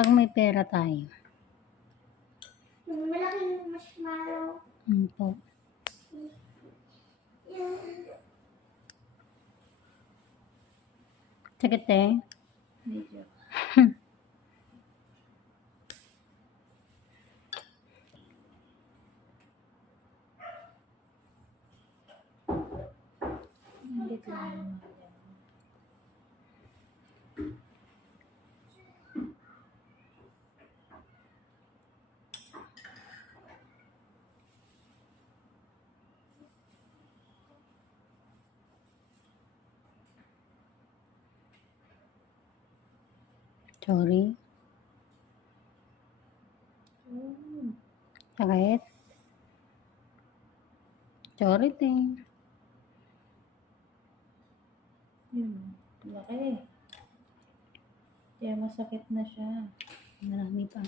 Pag may pera tayo. Yung malaking marshmallow. Ano po? Sakit eh. Medyo. Hindi ko Sorry. Sakit. Sorry, te. Yun. Laki. Kaya masakit na siya. Marami pa.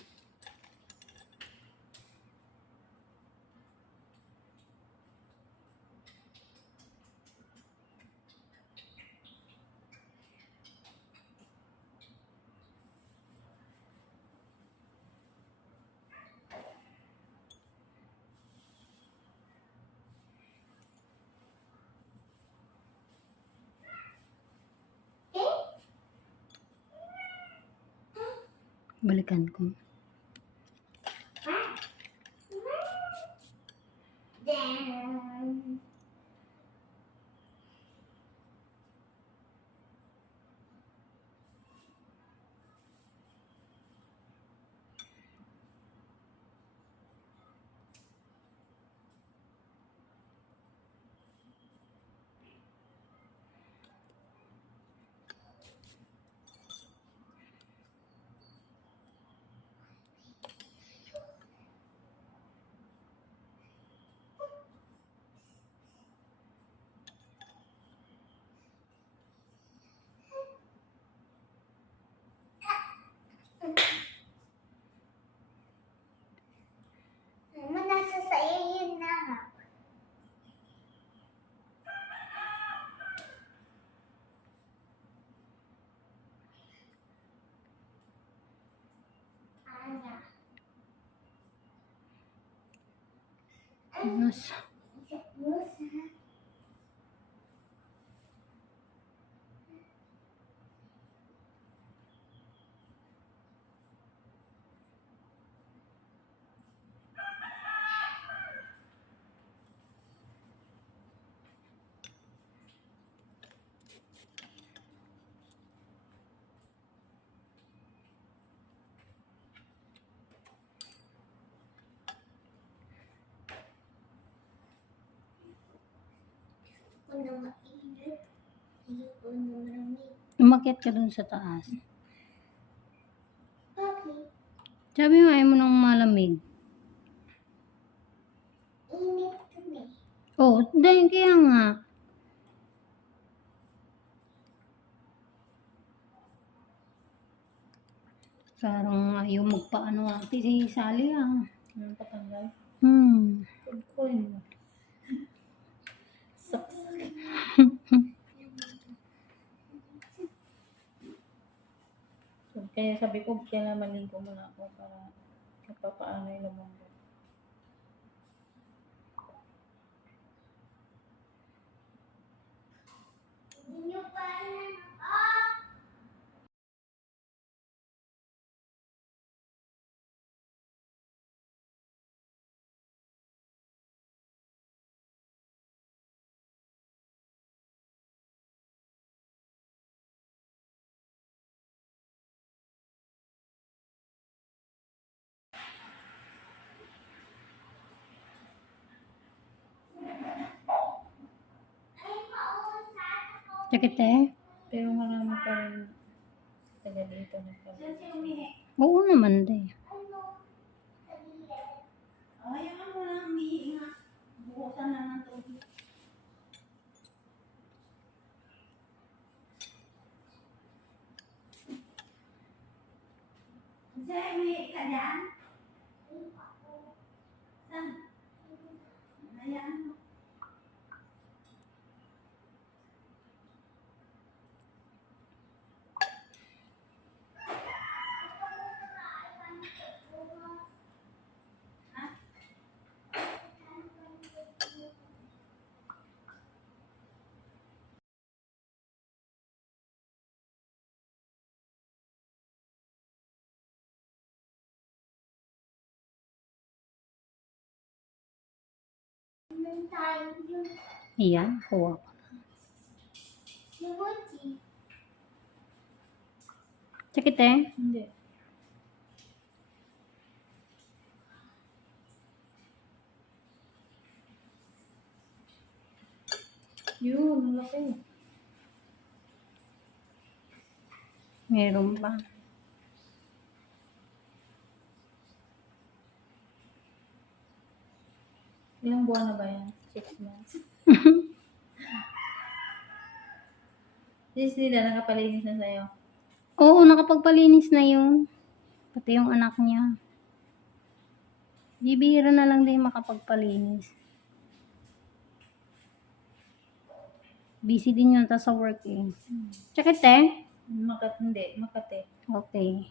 Balikan ko. Damn. Mama, nasa sa'yo yun na. Ana. Mas, Serius, ha? Ako na mainit. Ayoko na malamig. umakyat ka dun sa taas. Bakit? Sabi mo, ayaw mo nang malamig. Init kami. Oh, dahil kaya nga. Parang ayaw magpaano ate si Sally ah. Yung patanggal. Hmm. Coin mo. Saksak. Kaya sabi ko, kaya maligo muna ako para kapapaano yung lumambot. Hindi nyo pa Sakit eh. Pero marami pa rin taga dito na pala. Oo naman din. Ayaw mo lang umiinga. Bukusan na ng tubig. Kasi umiinga ka dyan? Saan? Ayan mo. tayo yun. Iyan, kuha ko. Mochi. Sakit eh. Hindi. Yun, ang laki. Meron pa. Ilang buwan na ba yan? Six months. Sis, nila nakapalinis na sa'yo. Oo, nakapagpalinis na yun. Pati yung anak niya. Bibihira na lang din makapagpalinis. Busy din yun ta sa work eh. Sakit eh. Makat, hindi, makate. Okay.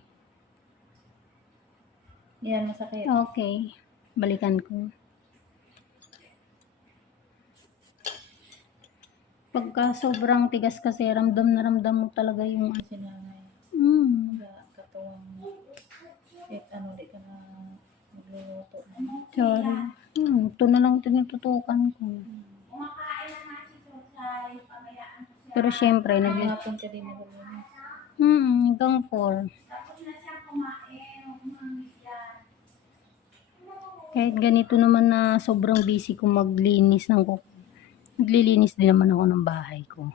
Yan, masakit. Okay. Balikan ko. Pagka sobrang tigas kasi, ramdam na ramdam mo talaga yung... Si nanay. Mm, Mga katuwang, eh, ano, di ka na magluluto. sorry. Hmm, ito na lang tinututukan ko. Pero syempre, nag... Maghapon ka din magluluto. Hmm, hanggang 4. Tapos na siya kumain. Huwag umangit yan. Kahit ganito naman na sobrang busy ko maglinis ng kuko. Naglilinis din naman ako ng bahay ko.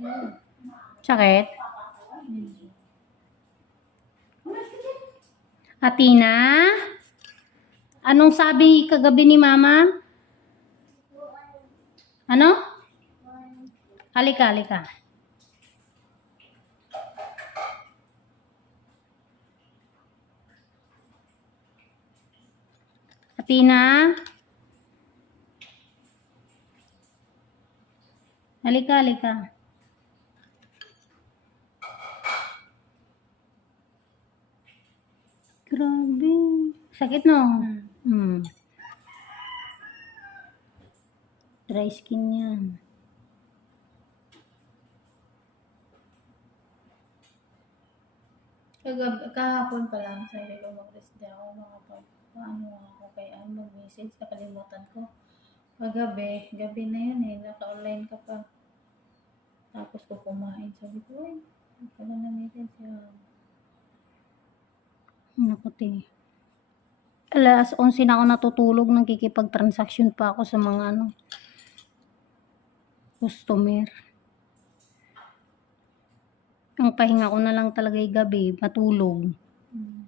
Ano. Sakit? Dyan. Atina? Anong sabi kagabi ni mama? Ano? Halika, halika. Atina? Halika, halika. Grabe. Sakit no? Hmm. Hmm. Dry skin yan. Kagab kahapon pa lang, sabi ko mag-rest din ako, makapag, ano ako kay Ann, mag-message, nakalimutan ko. Paggabi, gabi na yan eh, naka-online ka pa. Tapos ko kumain, sabi ko, ay, pala na message siya. Naku, te. Alas 11 na ako natutulog, nagkikipag-transaction pa ako sa mga ano, customer. Ang pahinga ko na lang talaga yung gabi, matulog. Hmm.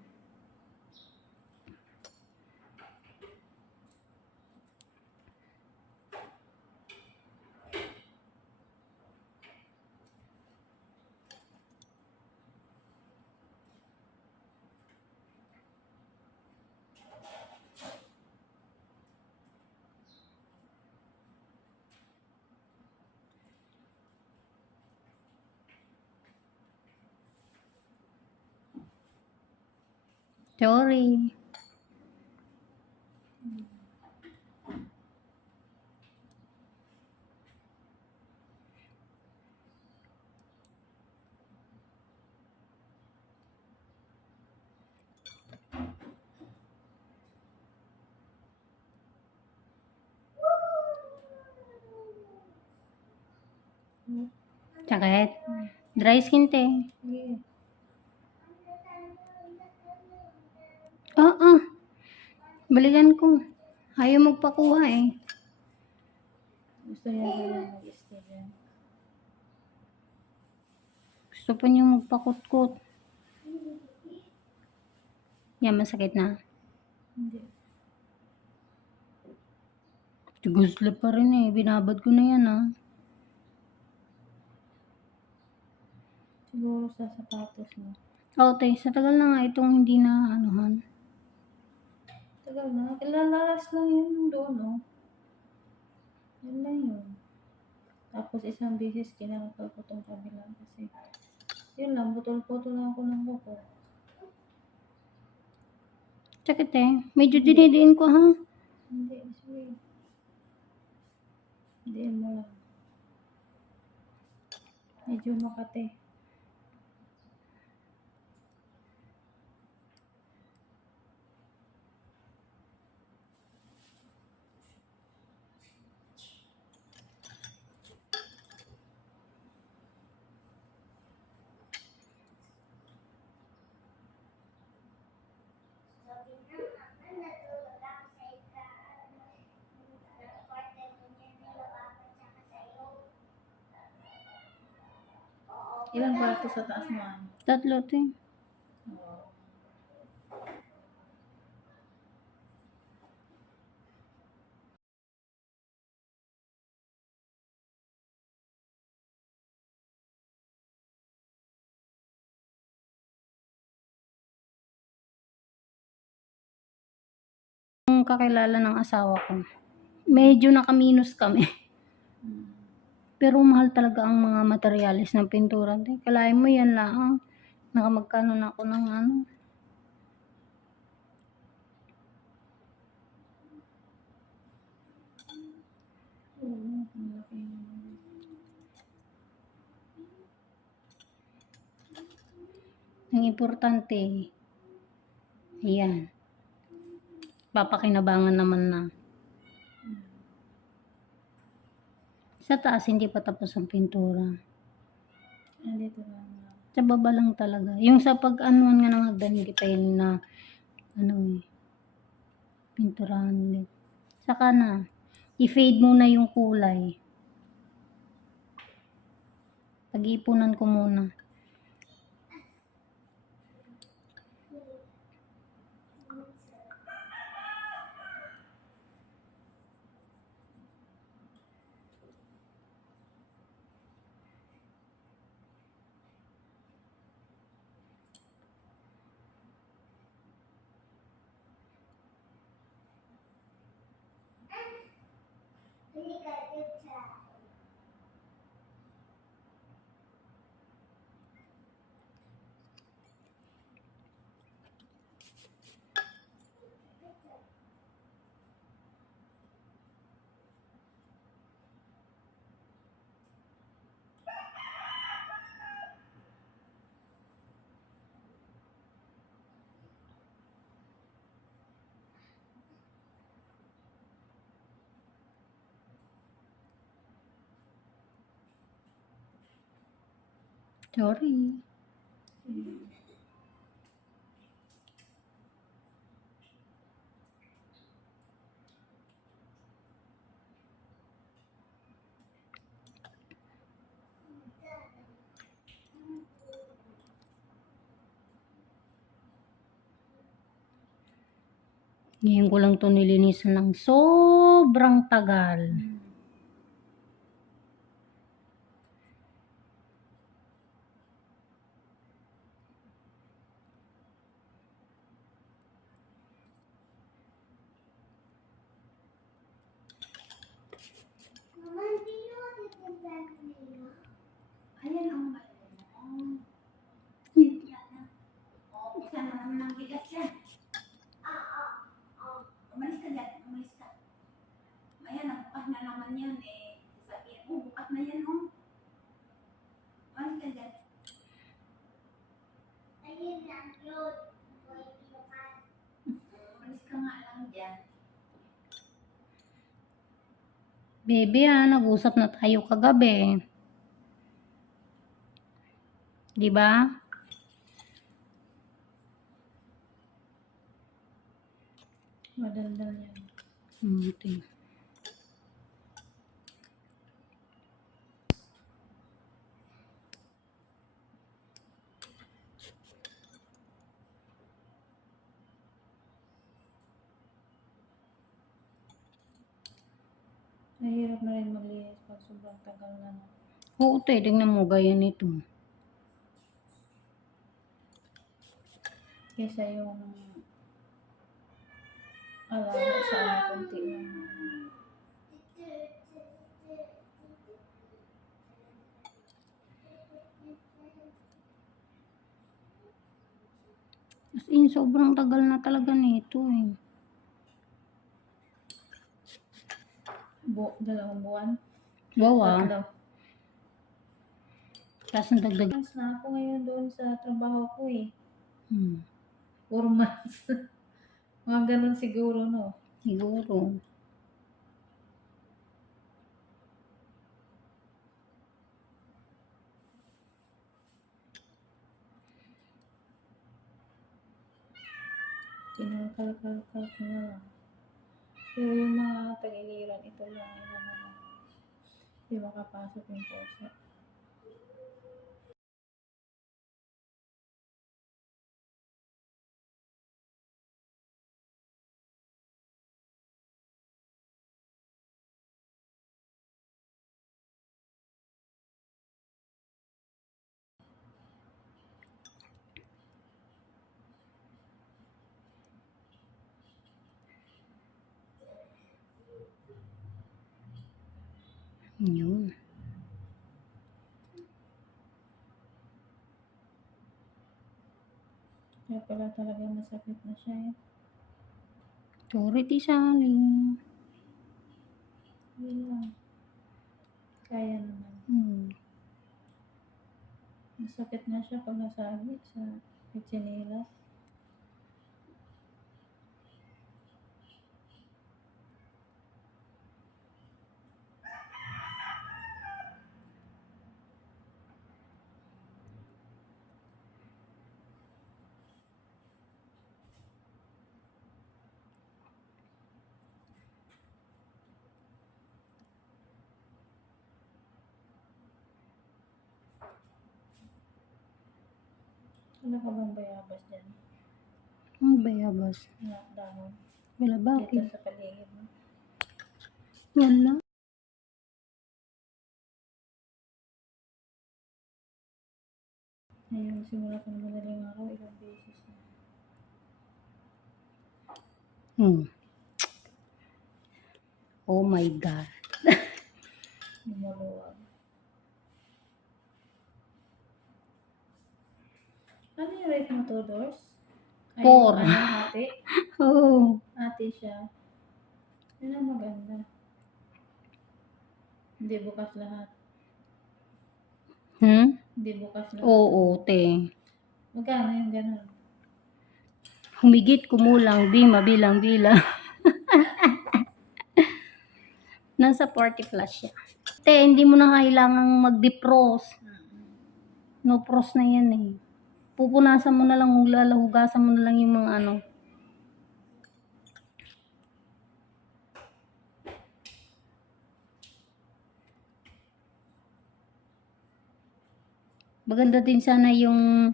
Sorry. Sakit. Dry skin, te. Sige. Oo. Balikan ko. Ayaw magpakuha eh. Gusto niya mag-stay dyan. Gusto pa niyo magpakutkot. Yan, masakit na. Hindi. Tigusla pa rin eh. Binabad ko na yan ah. Siguro sa sapatos mo. Oo, te. Sa tagal na nga itong hindi na anuhan. Tagal na. Kilalalas lang yun doon, no? Yan lang yun. Tapos isang beses kinakapal ko tong kabila kasi yun lang, butol-putol lang ako ng buko. Sakit eh. Medyo dinidiin ko ha. Hindi, sige. Diin mo lang. Medyo makate. Sabi na, "Mama, natulog ako sa ika. Kwarto niya nilawakan siya sa iyo. Oo. Ilang kwarto sa taas mo? Tatlo. Yung kakilala ng asawa ko, medyo nakaminos kami. Pero mahal talaga ang mga materialis ng pintura. Kalahin mo yan lang. Nakamagkano na ako ng ano. Ang importante, ayan. Papakinabangan naman na. Sa taas, hindi pa tapos ang pintura. Andito lang. Sa baba lang talaga. Yung sa pag-anuan nga ng hagdan, hindi pa yun na, ano eh, pinturahan ulit. Saka na, i-fade muna yung kulay. Pag-ipunan ko muna. Sorry. Ngayon ko lang to nilinisan ng sobrang tagal. Mm. Mama, hindi na ako titignan nila. Ayan ang bayo mo. Yan na. O, isa na naman ang bigas yan. Ah, ah, ah. Umalis ka dyan, umalis ka. Ayan, nagbukas na naman yan eh. Sabihin mo, bukas na yan oh. Umalis ka dyan. Ayun lang yun. Umalis ka nga lang dyan. Bebe ah, nag-usap na tayo kagabi. Di ba? Madaldal yan. Hmm, yun. Nahirap na rin maglinis pag sobrang tagal na. Oo, te, tingnan mo, gaya nito. Kesa yung alaga sa ano, konti lang. As in, sobrang tagal na talaga nito eh. Bu dalawang buwan. Wow ah. Tatlo. Tapos ang dagdag. Months na ako ngayon doon sa trabaho ko eh. Hmm. Four months. Mga ganun siguro, no? Siguro. Kinakal-kal-kal ko na lang. Pero yung mga tagiliran, ito lang yung ano, hindi makapasok yung puso. Yun. Kaya pala talaga masakit na siya eh. Sorry, Tisali. Yun lang. Kaya naman. Hmm. Masakit na siya pag nasabi sa chinelas. Ano ka bang bayabas dyan? Ang bayabas. Na dahon. Wala ba? Dito sa paligid mo. Wala. Ngayon, simula ko na madaling araw, ilang beses na. Hmm. Oh my God. Lumuluwag. Ano yung rate mo, two doors? Ay, Four. Ano, ate? Oh. Ate siya. Ang maganda. Hindi bukas lahat. Hmm? Hindi bukas lahat. Oo, te. Magkano yung ganun? Humigit, kumulang, di mabilang-bilang. Nasa 40 plus siya. Te, hindi mo na kailangang mag-defrost. No frost na yan eh. Pupunasan mo na lang, lalahugasan mo na lang yung mga ano. Maganda din sana yung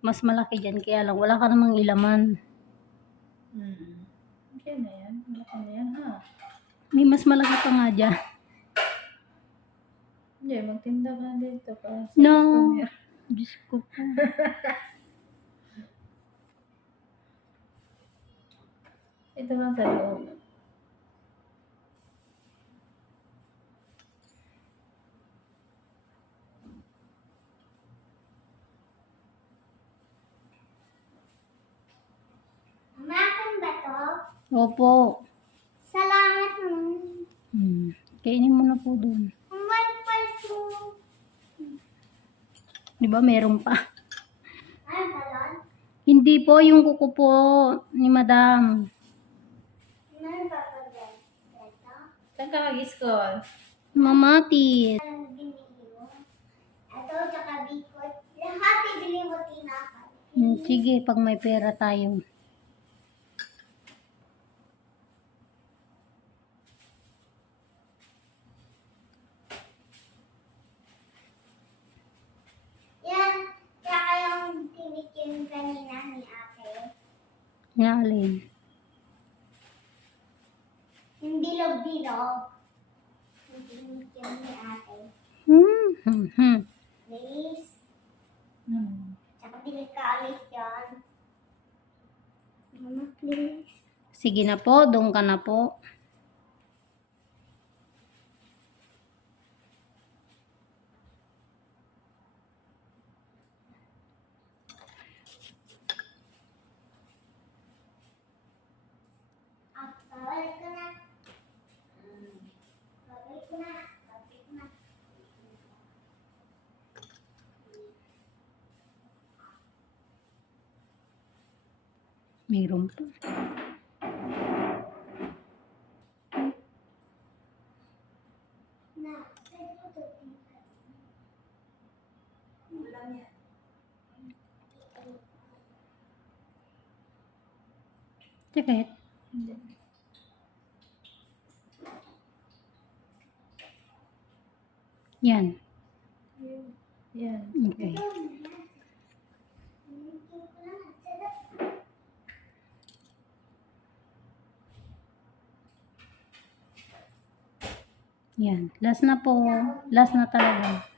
mas malaki dyan, kaya lang wala ka namang ilaman. Mm. Okay na yan. Malaki na yan. Ah. May mas malaki pa nga dyan. Hindi, magtinda ka dito para sa No. customer. Diyos ko po. Ito lang sa loob. Ba to? Opo. Salamat mo. Hmm. Kainin mo na po dun. Uman pa ito. Di ba meron pa? Hindi po yung kuko po ni madam. Saan ka mag-school? Mo? Ito, tsaka bikot. Lahat ibili mo tinapay. Sige, pag may pera tayo. Yan. Tsaka yung tinikin kanina ni ate. Nga alin. Yung bilog-bilog. Yung tinikin ni ate. Please. Hmm. Tsaka bili ka. Mama, please. Sige na po, doon ka na po. Ah, balik ko na. Balik ko na. Balik ko na. Mayroon pa. Na, pwede ko to tingnan. Ulam yan. Sakit. Hindi. Yan. Yan. Okay. Ito, yan. Hinihintay ko lang. Ang sarap. Yan. Last na po. Last na talaga.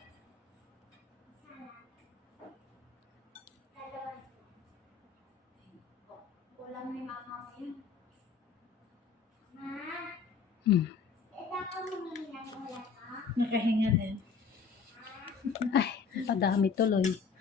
Hmm. Nakahinga din. Ay, padami tuloy.